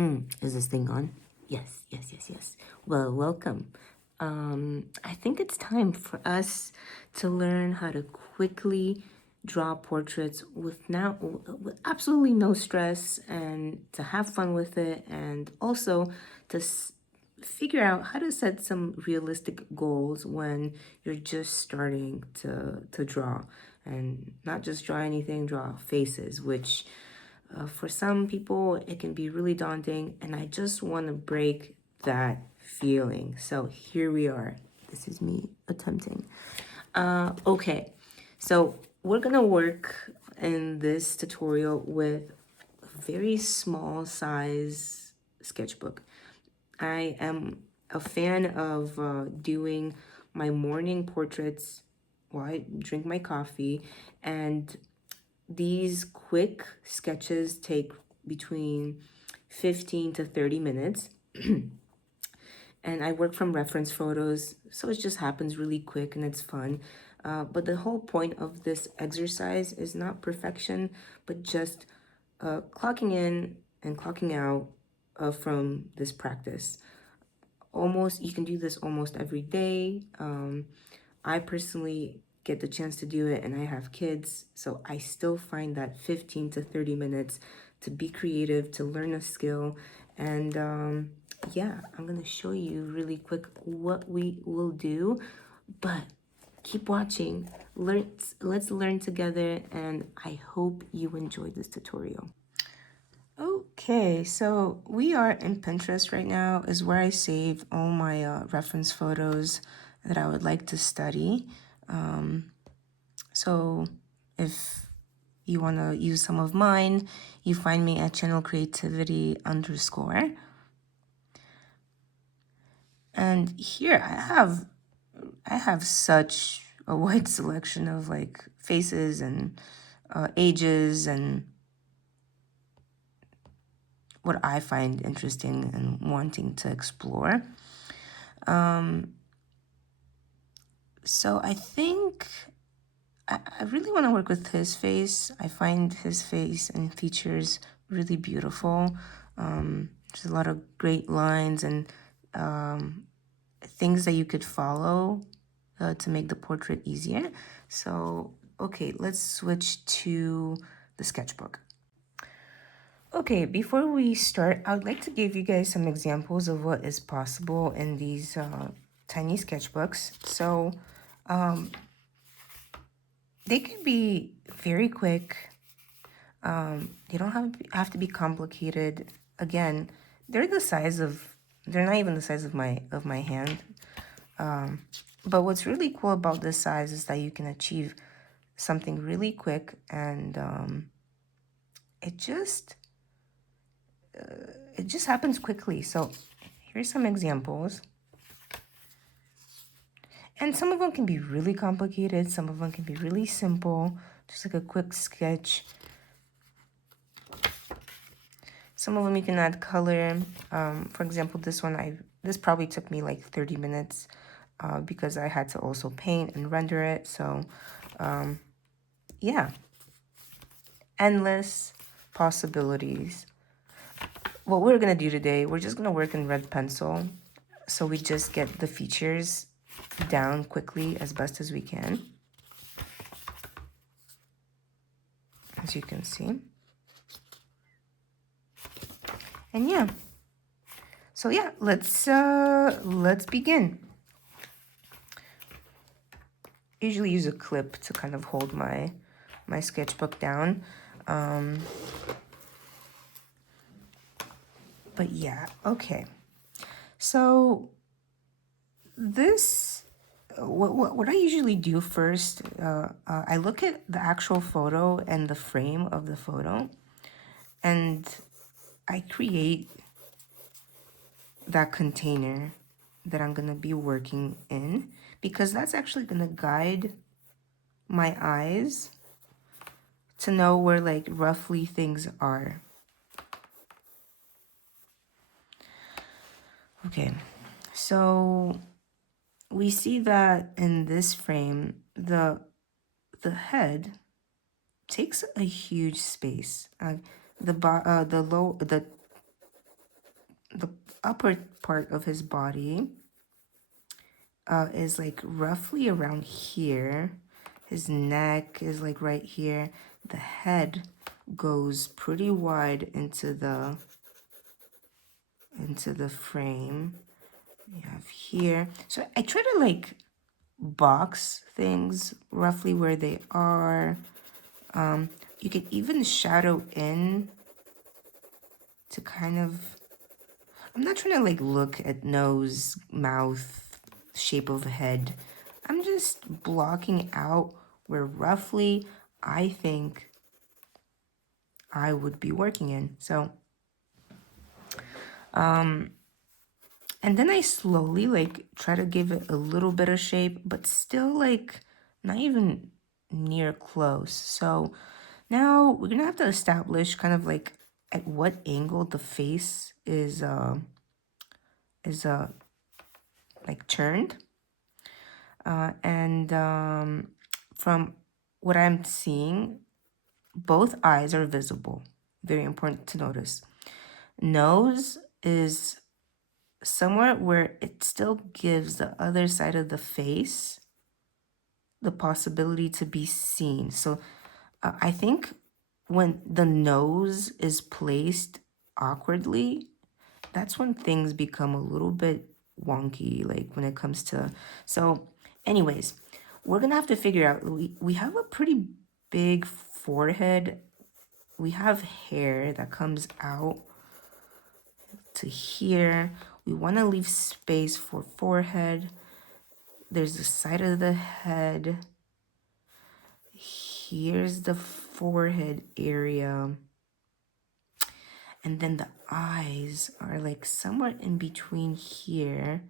Is this thing on? Yes, yes, yes, yes. Well, welcome. I think it's time for us to learn how to quickly draw portraits with absolutely no stress, and to have fun with it, and also to figure out how to set some realistic goals when you're just starting to draw, and not just draw anything, draw faces, which for some people, it can be really daunting, and I just want to break that feeling. So here we are. This is me attempting. Okay, so we're gonna work in this tutorial with a very small size sketchbook. I am a fan of doing my morning portraits while I drink my coffee, and these quick sketches take between 15 to 30 minutes. And I work from reference photos, so it just happens really quick and it's fun. But the whole point of this exercise is not perfection, but just clocking in and clocking out from this practice. You can do this almost every day. I personally get the chance to do it, and I have kids, so I still find that 15 to 30 minutes to be creative, to learn a skill. And yeah, I'm gonna show you really quick what we will do, but keep watching. Let's learn together, and I hope you enjoyed this tutorial. Okay, so we are in Pinterest right now, is where I save all my reference photos that I would like to study. So if you want to use some of mine, you find me at channel creativity _ And here I have such a wide selection of like faces and ages and what I find interesting and wanting to explore. So I think I really want to work with his face. I find his face and features really beautiful. There's a lot of great lines and things that you could follow to make the portrait easier. So, okay, let's switch to the sketchbook. Okay, before we start, I would like to give you guys some examples of what is possible in these tiny sketchbooks. So, they can be very quick. They don't have to be complicated. Again, they're not even the size of my hand. But what's really cool about this size is that you can achieve something really quick, and it just happens quickly. So here's some examples. And some of them can be really complicated. Some of them can be really simple, just like a quick sketch. Some of them you can add color. For example, this probably took me like 30 minutes because I had to also paint and render it. So yeah, endless possibilities. What we're gonna do today, we're just gonna work in red pencil. So we just get the features down quickly as best as we can. As you can see. And yeah. So yeah, let's begin. Usually use a clip to kind of hold my sketchbook down. But yeah, okay. So this, what I usually do first, I look at the actual photo and the frame of the photo, and I create that container that I'm gonna be working in, because that's actually gonna guide my eyes to know where like roughly things are. Okay, so we see that in this frame, the head takes a huge space. The upper part of his body is like roughly around here. His neck is like right here. The head goes pretty wide into the frame. You have here. So I try to like box things roughly where they are. You can even shadow in to kind of, I'm not trying to like look at nose, mouth, shape of head. I'm just blocking out where roughly I think I would be working in. So, and then I slowly like try to give it a little bit of shape, but still like not even near close. So now we're gonna have to establish kind of like at what angle the face is like turned. And from what I'm seeing, both eyes are visible. Very important to notice. Nose is somewhere where it still gives the other side of the face the possibility to be seen. So I think when the nose is placed awkwardly, that's when things become a little bit wonky, like when it comes to, so anyways, we're gonna have to figure out, we have a pretty big forehead. We have hair that comes out to here. We want to leave space for forehead. There's the side of the head. Here's the forehead area. And then the eyes are like somewhat in between here.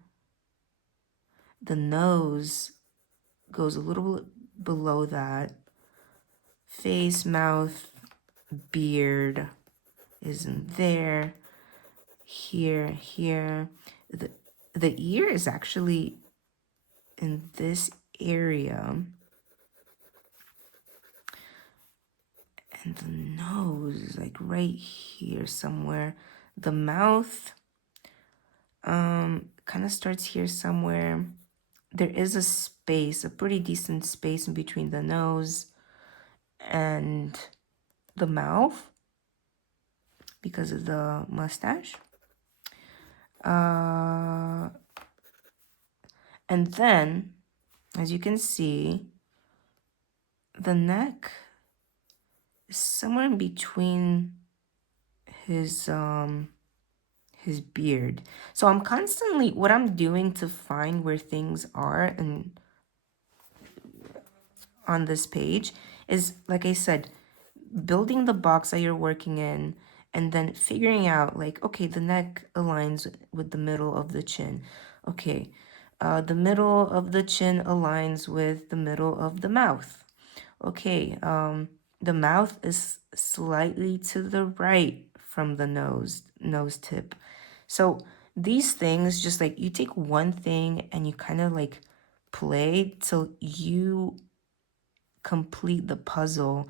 The nose goes a little bit below that. Face, mouth, beard isn't there. Here. The ear is actually in this area. And the nose is like right here somewhere. The mouth kind of starts here somewhere. There is a space, a pretty decent space in between the nose and the mouth because of the mustache. And then, as you can see, the neck is somewhere in between his beard. So I'm constantly, what I'm doing to find where things are and on this page is, like I said, building the box that you're working in and then figuring out like, okay, the neck aligns with the middle of the chin. Okay, the middle of the chin aligns with the middle of the mouth. Okay, the mouth is slightly to the right from the nose tip. So these things, just like you take one thing and you kind of like play till you complete the puzzle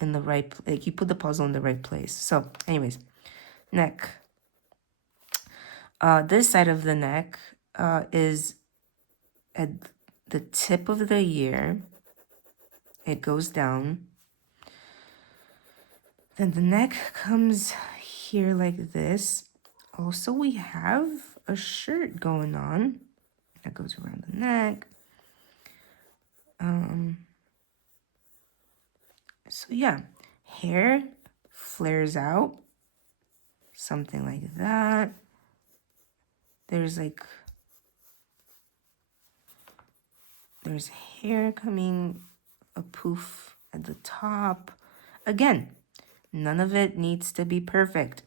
in the right, like you put the puzzle in the right place. So anyways, neck. This side of the neck is at the tip of the ear. It goes down. Then the neck comes here like this. Also, we have a shirt going on that goes around the neck. So yeah, hair flares out, something like that. There's hair coming, a poof at the top. Again, none of it needs to be perfect.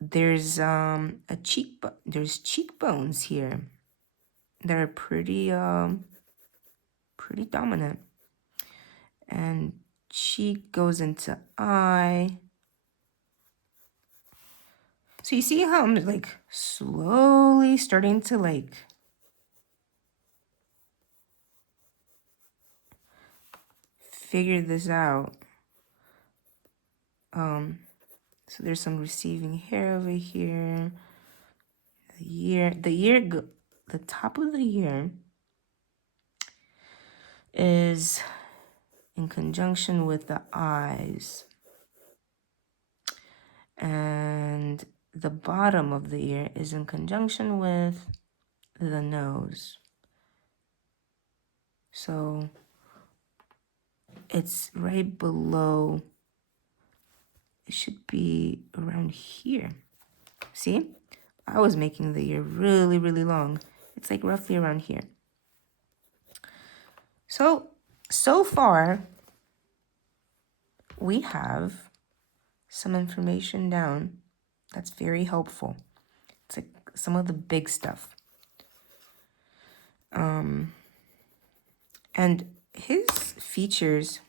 There's there's cheekbones here that are pretty dominant. And cheek goes into eye. So you see how I'm like slowly starting to like figure this out. So there's some receiving hair over here. The top of the ear is in conjunction with the eyes. And the bottom of the ear is in conjunction with the nose. So it's right below, it should be around here. See? I was making the ear really, really long. It's like roughly around here. So far, we have some information down that's very helpful. It's like some of the big stuff. And his features,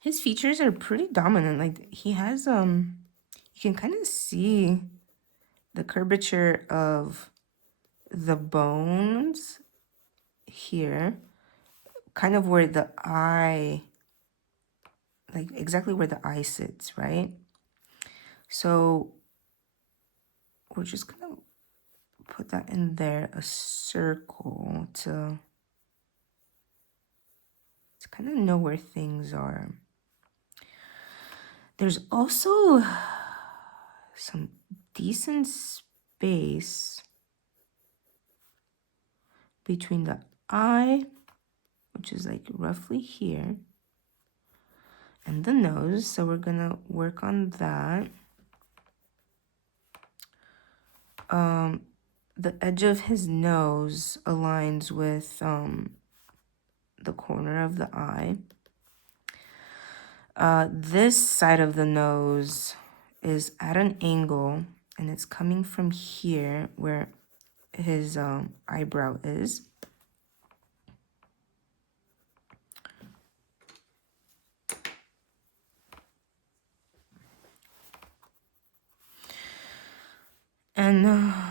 his features are pretty dominant. Like he has, you can kind of see the curvature of the bones here, kind of where the eye, like exactly where the eye sits, right? So we're just gonna put that in there, a circle to kind of know where things are. There's also some decent space between the eye, which is like roughly here, and the nose. So we're gonna work on that. The edge of his nose aligns with the corner of the eye. This side of the nose is at an angle, and it's coming from here where his eyebrow is. And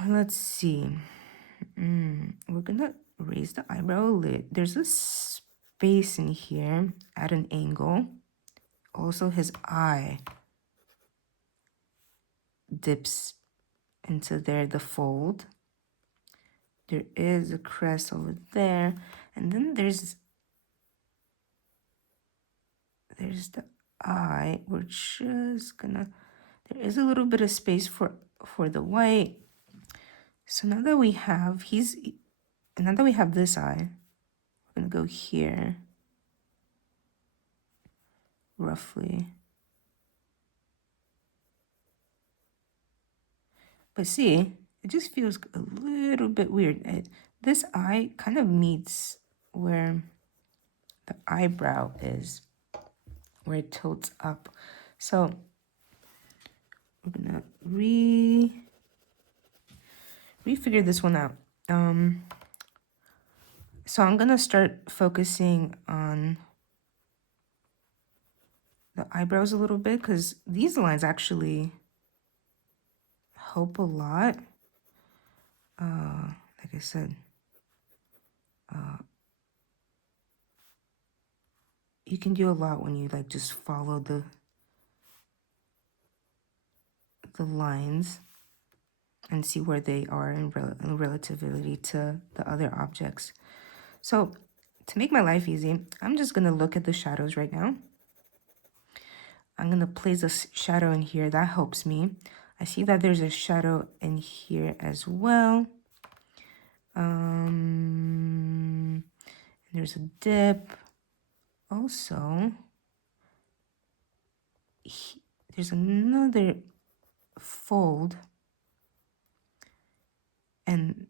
let's see. We're gonna raise the eyebrow a little. There's a space in here at an angle. Also, his eye dips into there, the fold. There is a crest over there. And then there's the eye. We're just gonna, there is a little bit of space for the white. So now that we have, now that we have this eye, we're gonna go here, roughly. But see, it just feels a little bit weird. This eye kind of meets where the eyebrow is, where it tilts up. So we're gonna refigure this one out. So I'm gonna start focusing on the eyebrows a little bit, because these lines actually help a lot. Like I said, you can do a lot when you like just follow the lines and see where they are in relativity to the other objects. So to make my life easy, I'm just gonna look at the shadows right now. I'm gonna place a shadow in here. That helps me. I see that there's a shadow in here as well. There's a dip. Also, there's another fold, and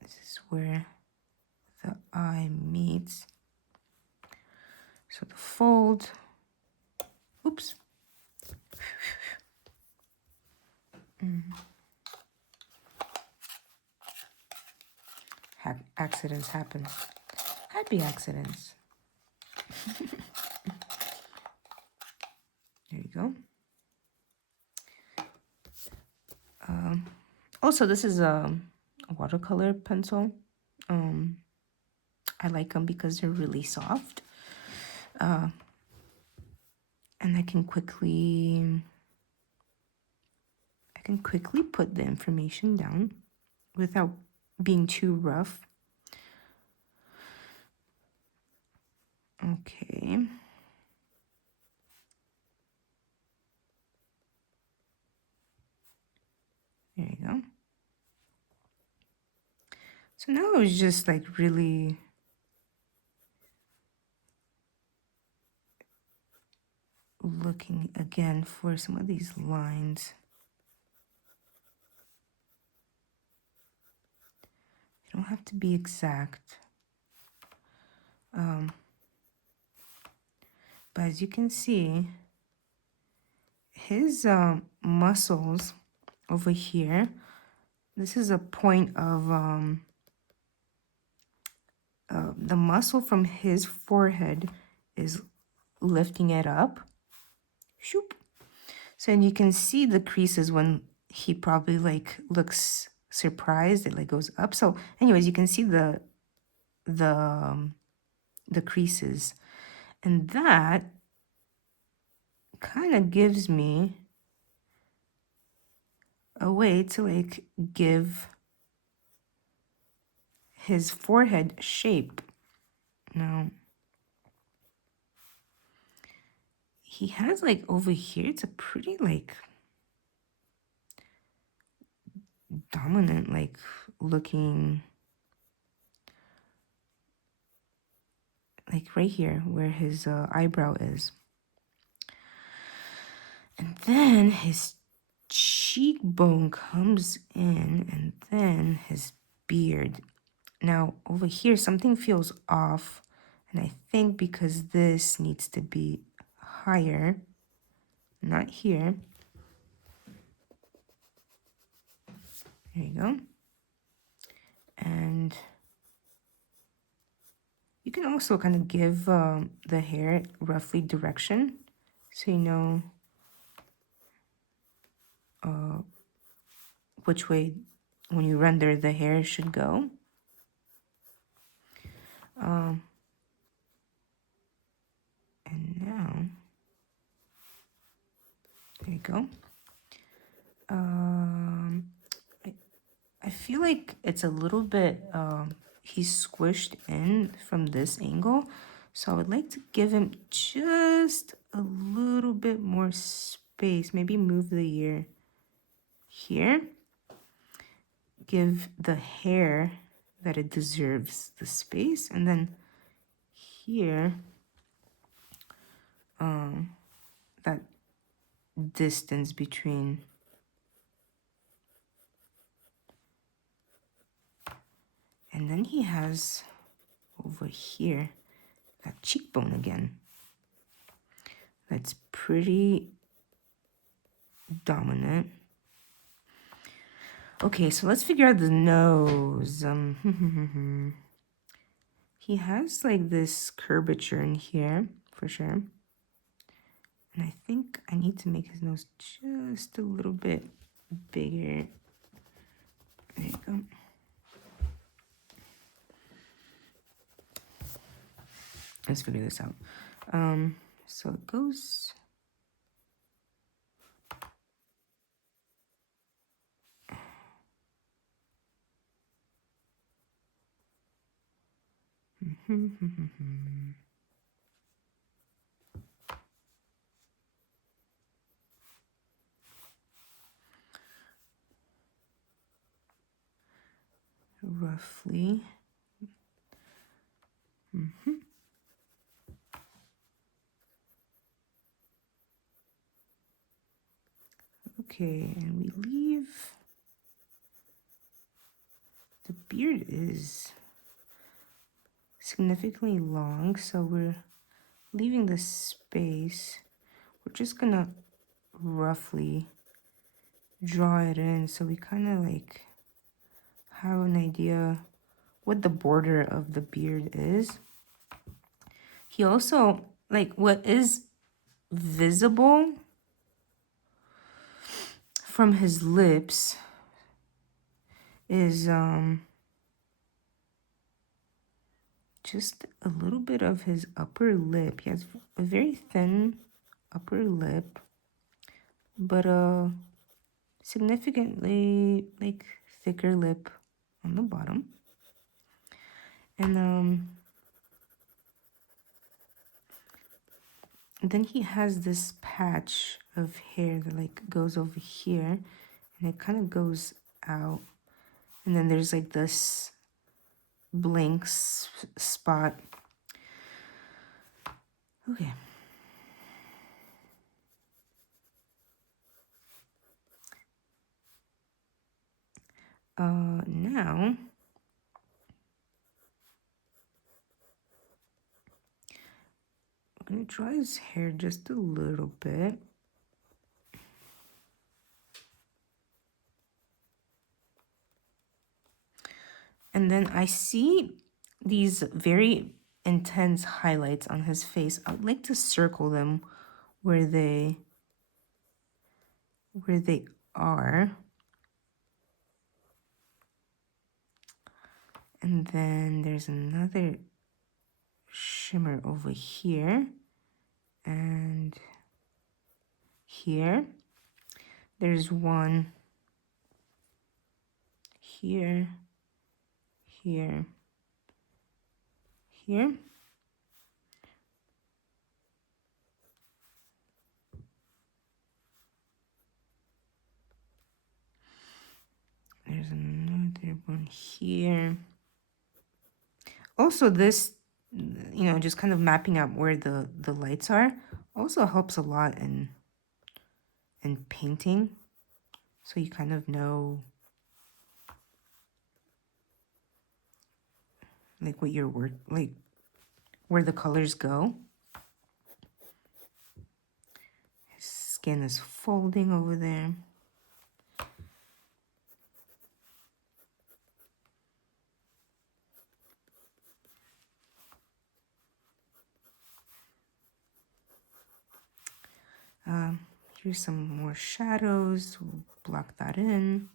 this is where the eye meets. So the fold, oops. Accidents happen. Happy accidents. There you go. Also, this is a watercolor pencil. I like them because they're really soft. And I can quickly put the information down without being too rough. Okay. There you go. So now I was just like really looking again for some of these lines. You don't have to be exact. But as you can see, his muscles over here, this is a point of the muscle from his forehead is lifting it up. Shoop. So and you can see the creases when he probably like looks surprised. It like goes up. So anyways, you can see the creases, and that kind of gives me a way to like give his forehead shape. Now he has like over here, it's a pretty like dominant like looking, like right here where his eyebrow is. And then his cheekbone comes in, and then his beard. Now over here something feels off, and I think because this needs to be higher, not here. There you go. And you can also kind of give the hair roughly direction, so you know which way when you render the hair should go. And now, there you go. I feel like it's a little bit, he's squished in from this angle. So I would like to give him just a little bit more space. Maybe move the ear here. Give the hair that it deserves the space. And then here, that distance between. And then he has over here that cheekbone again. That's pretty dominant. Okay, so let's figure out the nose. He has like this curvature in here for sure. And I think I need to make his nose just a little bit bigger. There you go. Let's figure this out. So it goes. Roughly. Okay, and we leave. The beard is significantly long, so we're leaving the space. We're just gonna roughly draw it in so we kind of like have an idea what the border of the beard is. He also, like, what is visible from his lips is just a little bit of his upper lip. He has a very thin upper lip, but a significantly like thicker lip on the bottom. And then he has this patch of hair that like goes over here, and it kind of goes out. And then there's like this blank spot. Okay. Now I'm gonna draw his hair just a little bit. And then I see these very intense highlights on his face. I would like to circle them where they are. And then there's another shimmer over here and here. There's one here, here, here. There's another one here. Also, this, just kind of mapping out where the lights are also helps a lot in painting. So you kind of know like what your work, like where the colors go. His skin is folding over there. Here's some more shadows. We'll block that in.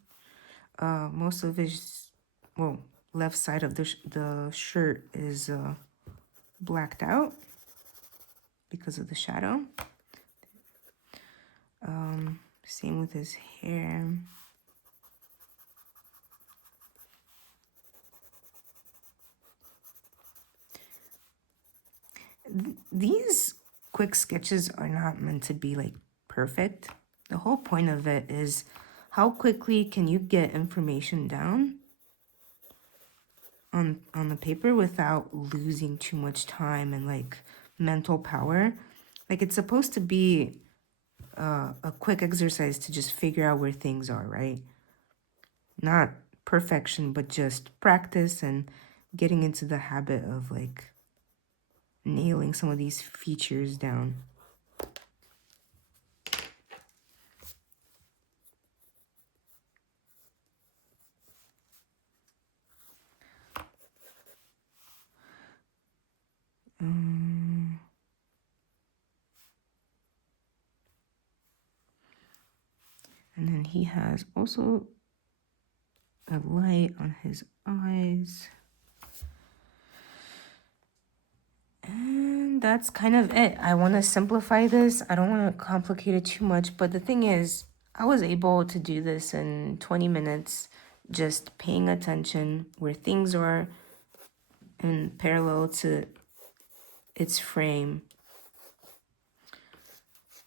Most of his, left side of the shirt is blacked out because of the shadow. Same with his hair. These quick sketches are not meant to be like perfect. The whole point of it is how quickly can you get information down on the paper without losing too much time and like mental power. Like it's supposed to be a quick exercise to just figure out where things are, right? Not perfection, but just practice and getting into the habit of like nailing some of these features down. And then he has also a light on his eyes. And that's kind of it. I want to simplify this. I don't want to complicate it too much. But the thing is, I was able to do this in 20 minutes, just paying attention where things are in parallel to its frame.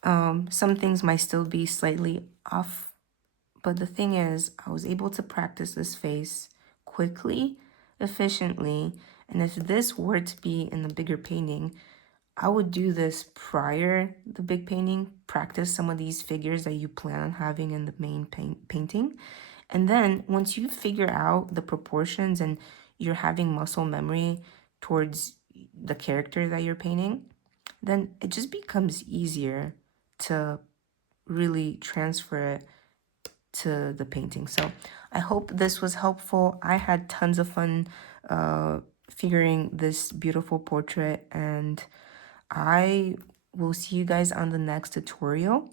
Some things might still be slightly off, but the thing is, I was able to practice this face quickly, efficiently, and if this were to be in the bigger painting, I would do this prior the big painting, practice some of these figures that you plan on having in the main painting. And then once you figure out the proportions and you're having muscle memory towards the character that you're painting, then it just becomes easier to really transfer it to the painting. So I hope this was helpful. I had tons of fun figuring this beautiful portrait, and I will see you guys on the next tutorial.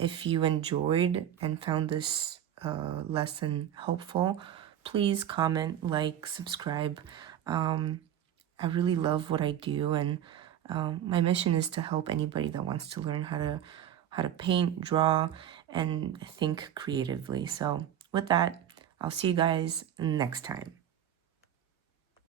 If you enjoyed and found this lesson helpful, please comment, like, subscribe. I really love what I do, and my mission is to help anybody that wants to learn how to paint, draw, and think creatively. So with that, I'll see you guys next time.